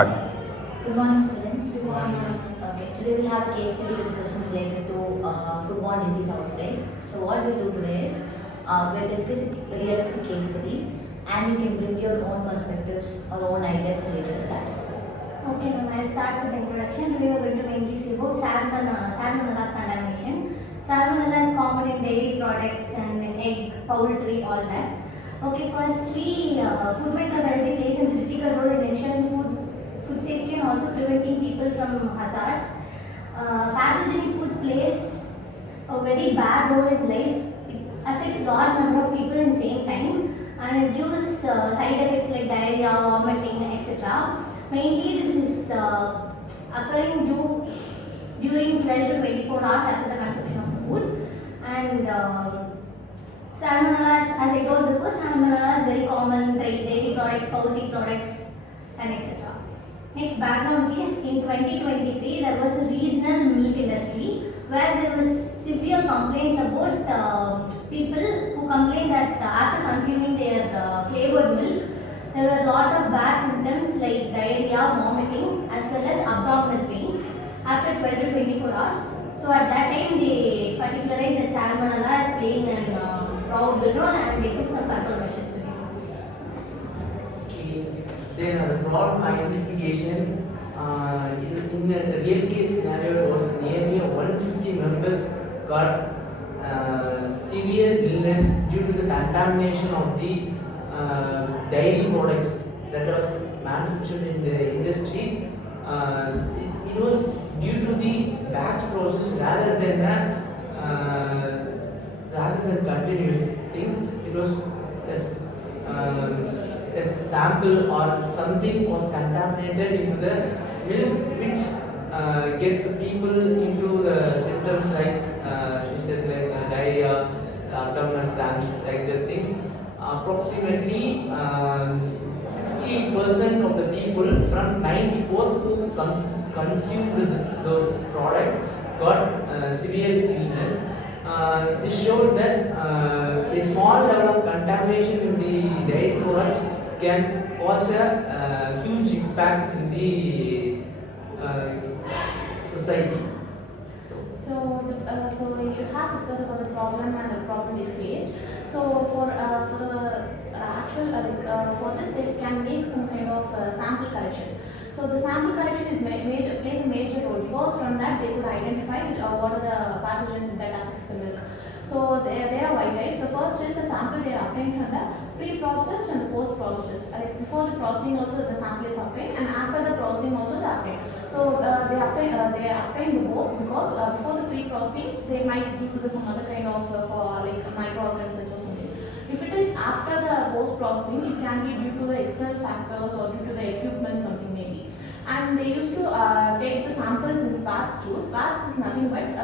Good morning, students. Good morning. Okay, today we'll have a case study discussion related to foodborne disease outbreak. So what we'll do today is we'll discuss a realistic case study, and you can bring your own perspectives or own ideas related to that. Okay, ma'am. I'll start with the introduction. Today we're going to mainly see about Salmonella's contamination. Salmonella is common in dairy products and in egg, poultry, all that. Okay, firstly, food microbiology plays a critical role in ensuring food safety and also preventing people from hazards. Pathogenic foods plays a very bad role in life. It affects large number of people in same time, and it gives side effects like diarrhea, vomiting, etc. Mainly this is occurring during 12 to 24 hours after the consumption of the food. And Salmonella, as I told before, Salmonella is very common in dairy products, poultry products, and etc. Next background is in 2023 there was a regional milk industry where there was severe complaints about people who complained that after consuming their flavored milk there were a lot of bad symptoms like diarrhea, vomiting as well as abdominal pains after 12 to 24 hours. So at that time they particularized that Salmonella is playing a probable role and they took some control measures to it. Okay. Then the problem identification in a real case scenario it was nearly 150 members got severe illness due to the contamination of the dairy products that was manufactured in the industry. It was due to the batch process rather than continuous thing. It was a sample or something was contaminated into the milk, which gets the people into the symptoms like she said, like diarrhea, abdominal cramps, like that thing. Approximately 60% of the people from 94 who consumed those products got severe illness. This showed that a small level of contamination in the dairy products can cause a huge impact in the society. So you have discussed about the problem and the problem they faced. So for the for this they can make some kind of sample collections. So the sample collection is plays a major role because from that they could identify what are the pathogens that affects the milk. So there are white types. The first is the sample they are obtained from the pre-processed and the post-processed. Like before the processing also the sample is obtained and after the processing also they obtained. So they obtain the both because before the pre-processing they might due to some other kind of like microorganisms or something. If it is after the post-processing, it can be due to the external factors or due to the equipment, something maybe. And they used to take the samples in swabs too. Swabs is nothing but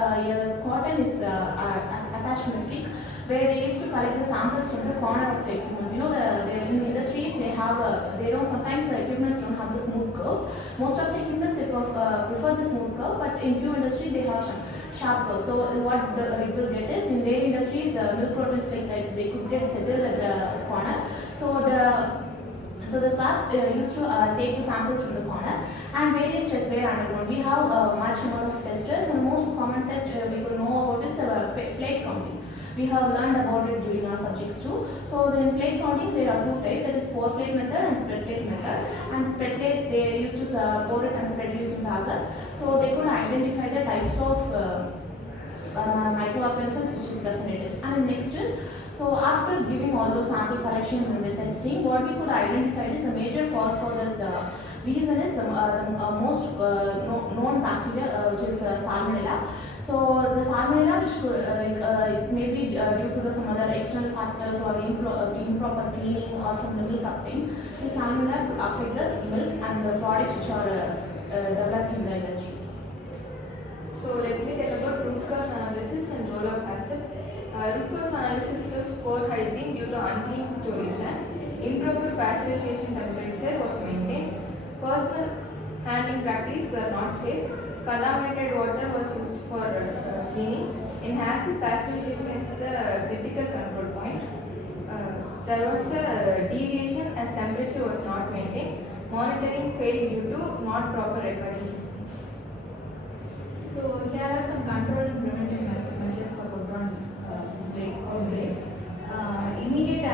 cotton is attached in a stick where they used to collect the samples from the corner of the equipment. You know, in industries they don't sometimes the equipments don't have the smooth curves. Most of the equipments they prefer the smooth curve, but in few industries they have sharp curves. So what it will get is in dairy industries the milk proteins like that they could get settled at the corner. So the swabs used to take the samples from the corner and various tests were undergone. We have much amount of testers and most common test we could know about is the plate counting. We have learned about it during our subjects too. So in plate counting there are two types, that is pour plate method and spread plate method. And spread plate they used to pour it and spread it using agar. So they could identify the types of microorganisms which is presented. And the next is, so after giving all those sample collections and the testing, what we could identify is the major cause for this reason is the most known bacteria which is Salmonella. So the Salmonella which could it may be due to some other external factors or improper cleaning or from the milk uptake, the Salmonella could affect the milk and the products which are developed in the industries. So let me tell about root cause analysis and role of acid. Root cause analysis is poor hygiene due to unclean storage tank. Improper pasteurization temperature was maintained. Personal handling practices were not safe. Contaminated water was used for cleaning. In acid, pasteurization is the critical control point. There was a deviation as temperature was not maintained. Monitoring failed due to not proper recording system. So here are some control and preventive measures for foodborne outbreak. Immediate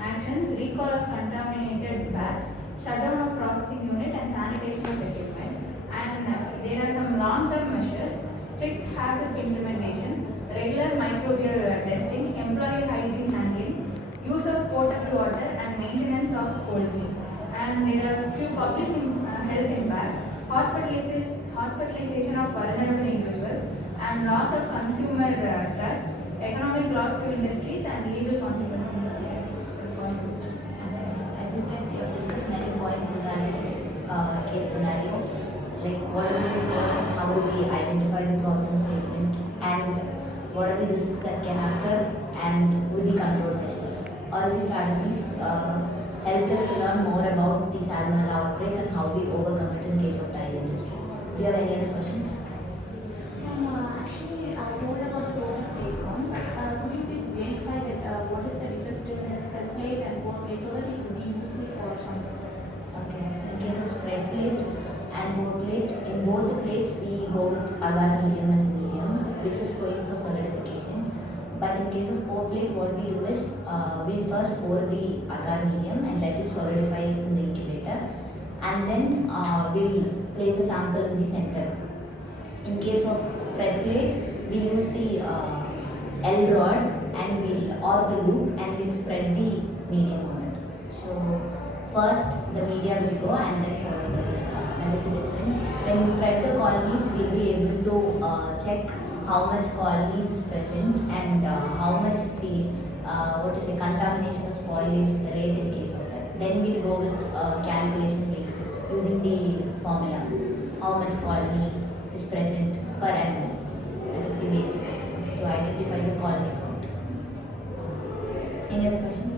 actions: recall of contaminated batch, shutdown of processing unit, and sanitation of equipment. And there are some long-term measures: strict hazard implementation, regular microbial testing, employee hygiene handling, use of potable water, and maintenance of poultry. And there are few public health impact: hospitalization of vulnerable individuals, and loss of consumer trust, economic loss to industries, and legal consequences. As you said, you have discussed many points regarding this case scenario, like what is the root cause and how do we identify the problem statement, and what are the risks that can occur, and with the control measures. All these strategies helped us to learn more about the Salmonella outbreak and how we overcome it in case of dairy industry. Do you have any other questions? Actually, I told about the total take on. Could you please verify that what is the difference between spread plate and borne plate so that it could be useful for some? Okay. In case of spread plate and borne plate, in both the plates we go with agar medium as medium, which is going for solidification. But in case of pour plate, what we do is we'll first pour the agar medium and let it solidify in the incubator, and then we'll place the sample in the center. In case of spread plate, we use the L rod and or the loop, and we'll spread the medium on it. So first the media will go and then followed by the agar. That is the difference. When we spread the colonies, we'll be able to check how much colonies is present and how much is the contamination or spoilage rate in case of that. Then we'll go with calculation using the formula, how much colony is present per annum. That is the basic difference to identify the colony count. Any other questions?